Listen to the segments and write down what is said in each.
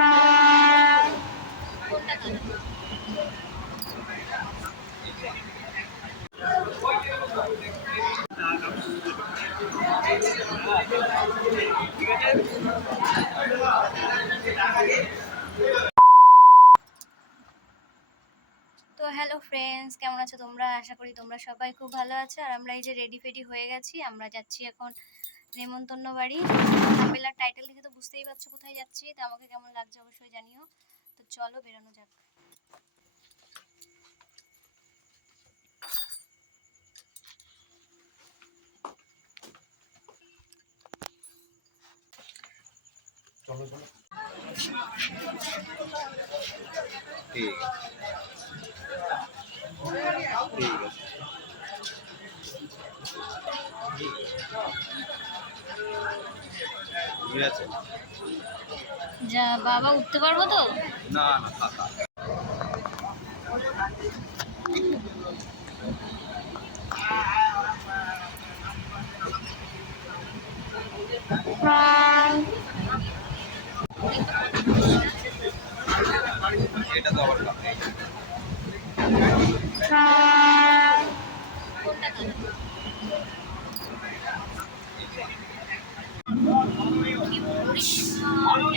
তো hello friends কেমন আছো তোমরা? আশা করি তোমরা সবাই খুব ভালো আছো। আর আমরা এই যে রেডি ফেডি হয়ে গেছি, আমরা যাচ্ছি এখন নেমন্তন্ন বাড়ি পারছ কোথায় যাচ্ছি? তো আমাকে কেমন লাগছে অবশ্যই জানিও। তো চলো, বেরোনো যাক। ঠিক আছে। ঠিক আছে যা বাবা উঠতে পারব তো? না না ফাঁকা এটা তো আবার ফাঁকা কোনটা কালো? কি পরিষ্কার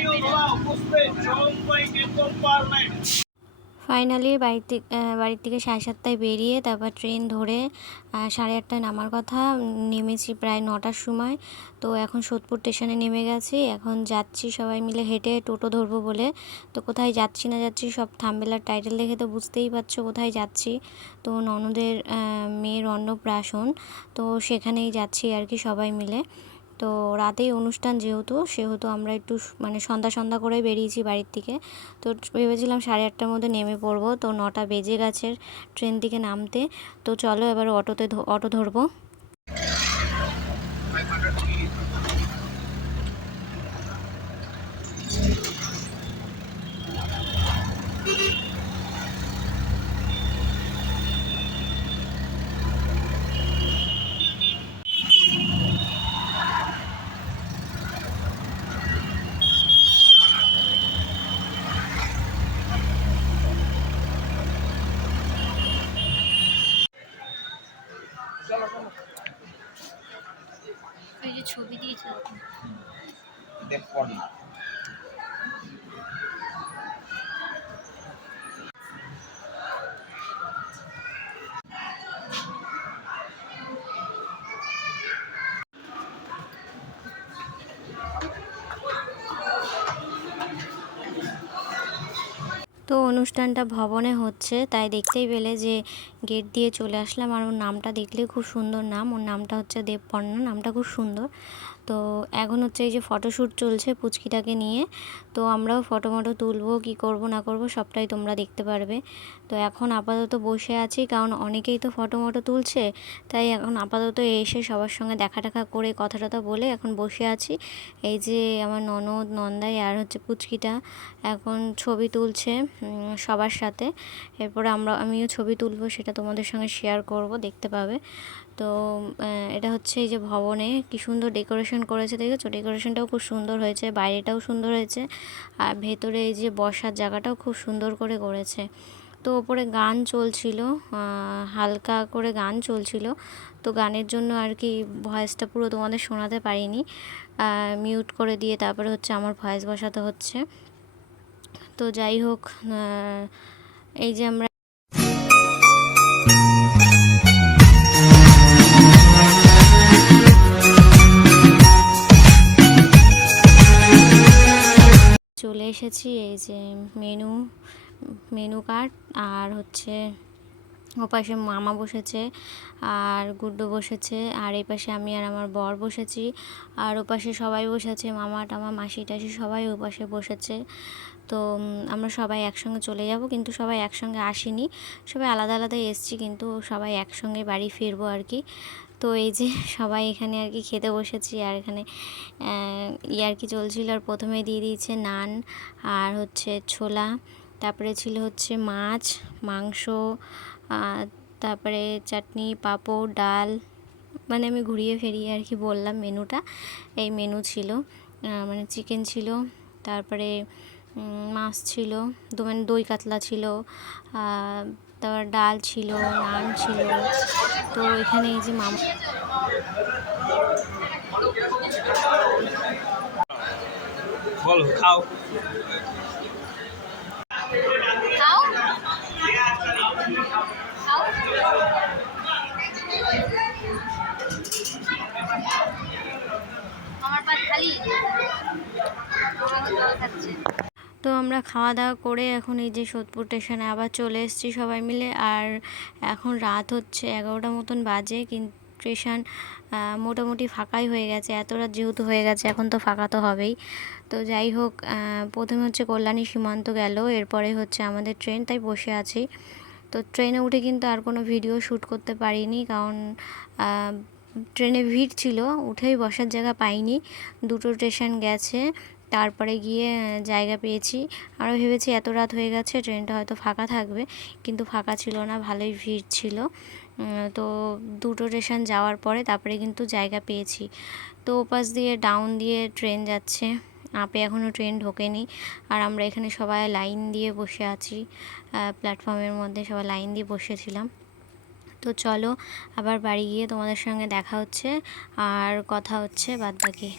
ফাইনালি বাড়ি থেকে বাড়ির থেকে সাড়ে সাতটায় বেরিয়ে তারপর ট্রেন ধরে সাড়ে আটটায় নামার কথা। নেমেছি প্রায় নটার সময়। তো এখন সোদপুর স্টেশনে নেমে গেছি। এখন যাচ্ছি সবাই মিলে হেঁটে টোটো ধরবো বলে। তো কোথায় যাচ্ছি না যাচ্ছি সব থাম্বেলার টাইটেল দেখে তো বুঝতেই পারছ কোথায় যাচ্ছি। তো ননদের মেয়ের অন্নপ্রাশন। তো সেখানেই যাচ্ছি আর কি সবাই মিলে। তো রাতেই অনুষ্ঠান যেহেতু, সেহেতু আমরা একটু মানে সন্ধ্যা সন্ধ্যা করে বেরিয়েছি বাড়ির থেকে তো ভেবেছিলাম সাড়ে আটটার মধ্যে নেমে পড়ব। তো নটা বেজে গেছে ট্রেন থেকে নামতে। তো চলো এবার অটোতে অটো ধরবো। ছবি দিয়েছে দেবপন তো অনুষ্ঠানটা ভবনে হচ্ছে, তাই দেখতেই পেলে যে গেট দিয়ে চলে আসলাম। আর ওর নামটা দেখলে খুব সুন্দর নাম। ওর নামটা হচ্ছে দেবপর্ণা। নামটা খুব সুন্দর। তো এখন হচ্ছে এই যে ফটোশ্যুট চলছে পুচকিটাকে নিয়ে, তো আমরাও ফটো মটো তুলবো, কি করব, না করব, সবটাই তোমরা দেখতে পারবে। তো এখন আপাতত বসে আছি, কারণ অনেকেই তো ফটো মটো তুলছে, তাই এখন আপাতত এসে সবার সঙ্গে দেখা টাকা করে কথা টথা বলে এখন বসে আছি। এই যে আমার ননদ, নন্দাই আর হচ্ছে পুচকিটা এখন ছবি তুলছে সবার সাথে। এরপরে আমরা, আমিও ছবি তুলবো, সেটা তোমাদের সঙ্গে শেয়ার করব, দেখতে পাবে। তো এটা হচ্ছে এই যে ভবনে কি সুন্দর ডেকোরেশন করেছে, দেখেছ? ডেকোরেশনটাও খুব সুন্দর হয়েছে, বাইরেটাও সুন্দর হয়েছে, আর ভেতরে এই যে বসার জায়গাটাও খুব সুন্দর করে করেছে। তো ওপরে গান চলছিল হালকা করে গান চলছিল, তো গানের জন্য আর কি ভয়েসটা পুরো তোমাদের শোনাতে পারিনি মিউট করে দিয়ে তারপরে হচ্ছে আমার ভয়েস বসাতে হচ্ছে। তো যাই হোক এই যে আমরা চলে এসেছি, এই যে মেনু মেনু কার্ড আর হচ্ছে ওপাশে মামা বসেছে আর গুড্ডু বসেছে আর এই পাশে আমি আর আমার বর বসেছি আর ওপাশে সবাই বসেছে, মামা, টামা, মাসি, টাসি সবাই ওপাশে বসেছে। তো আমরা সবাই একসঙ্গে চলে যাব কিন্তু সবাই একসঙ্গে আসিনি, সবাই আলাদা আলাদা এসছি কিন্তু সবাই একসঙ্গে বাড়ি ফিরবো আর কি। তো এই যে সবাই এখানে আর কি খেতে বসেছি আর এখানে ইয়ার কি চলছিল আর প্রথমে দিয়ে দিয়েছে নান আর হচ্ছে ছোলা, তারপরে ছিল হচ্ছে মাছ, মাংস আর তারপরে চাটনি, পাঁপড়, ডাল মানে আমি ঘুরিয়ে ফিরিয়ে আর কি বললাম মেনুটা, এই মেনু ছিল মানে চিকেন ছিল, তারপরে মাছ ছিল, দো মানে দই কাতলা ছিল তারপর ডাল ছিল নান ছিল। তো এখানে এই যে মামা বলো খাও। আমার খালি? তো আমরা খাওয়া দাওয়া করে এখন এই যে সোদপুর স্টেশনে আবার চলে এসেছি সবাই মিলে। আর এখন রাত হচ্ছে এগারোটা মতন বাজে, কিন্তু স্টেশন মোটামুটি ফাঁকাই হয়ে গেছে। এত রাত যেহেতু হয়ে গেছে, এখন তো ফাঁকা তো হবেই। তো যাই হোক প্রথমে হচ্ছে কল্যাণী সীমান্ত গেল, এরপরে হচ্ছে আমাদের ট্রেন, তাই বসে আছি। তো ট্রেনে উঠে কিন্তু আর কোনো ভিডিও শ্যুট করতে পারিনি, কারণ ট্রেনে ভিড় ছিল, উঠেই বসার জায়গা পাইনি। দুটো স্টেশন গেছে তারপরে গিয়ে জায়গা পেয়েছি। আমরা ভেবেছি এত রাত হয়ে গেছে, ট্রেনটা হয়তো ফাঁকা থাকবে, কিন্তু ফাঁকা ছিল না, ভালোই ভিড় ছিল। তো দুটো স্টেশন যাওয়ার পরে তারপরে কিন্তু জায়গা পেয়েছি। তো ওপাশ দিয়ে, ডাউন দিয়ে ট্রেন যাচ্ছে। আপে এখনও ট্রেন ঢোকেনি। আর আমরা এখানে সবাই লাইন দিয়ে বসে আছি প্ল্যাটফর্মের মধ্যে সবাই লাইন দিয়ে বসেছিলাম। তো চলো, আবার বাড়ি গিয়ে তোমাদের সঙ্গে দেখা হচ্ছে, আর কথা হচ্ছে বাদ বাকি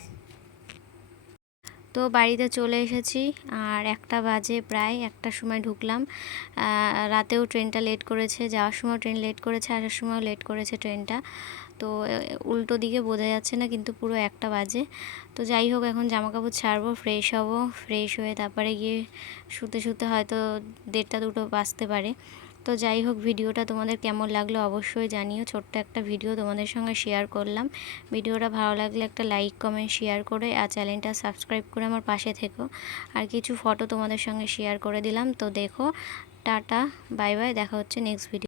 তো বাড়িতে চলে এসেছি আর একটা বাজে প্রায় একটার সময় ঢুকলাম। রাতেও ট্রেনটা লেট করেছে, যাওয়ার সময় ট্রেন লেট করেছে, আসার সময়ও লেট করেছে ট্রেনটা। তো উল্টো দিকে বোঝা যাচ্ছে না কিন্তু পুরো একটা বাজে। তো যাই হোক, এখন জামা কাপড় ছাড়বো ফ্রেশ হব ফ্রেশ হয়ে তারপরে গিয়ে শুতে শুতে হয়তো দেড়টা দুটো বাজতে পারে। তো যাই হোক, ভিডিওটা তোমাদের কেমন লাগল অবশ্যই জানিও। ছোট্ট একটা ভিডিও তোমাদের সঙ্গে শেয়ার করলাম। ভিডিওটা ভালো লাগলে একটা লাইক কমেন্ট শেয়ার করে আর চ্যানেলটা সাবস্ক্রাইব করে আমার পাশে থেকো। আর কিছু ফটো তোমাদের সঙ্গে শেয়ার করে দিলাম। তো দেখো, টাটা বাই বাই দেখা হচ্ছে নেক্সট ভিডিও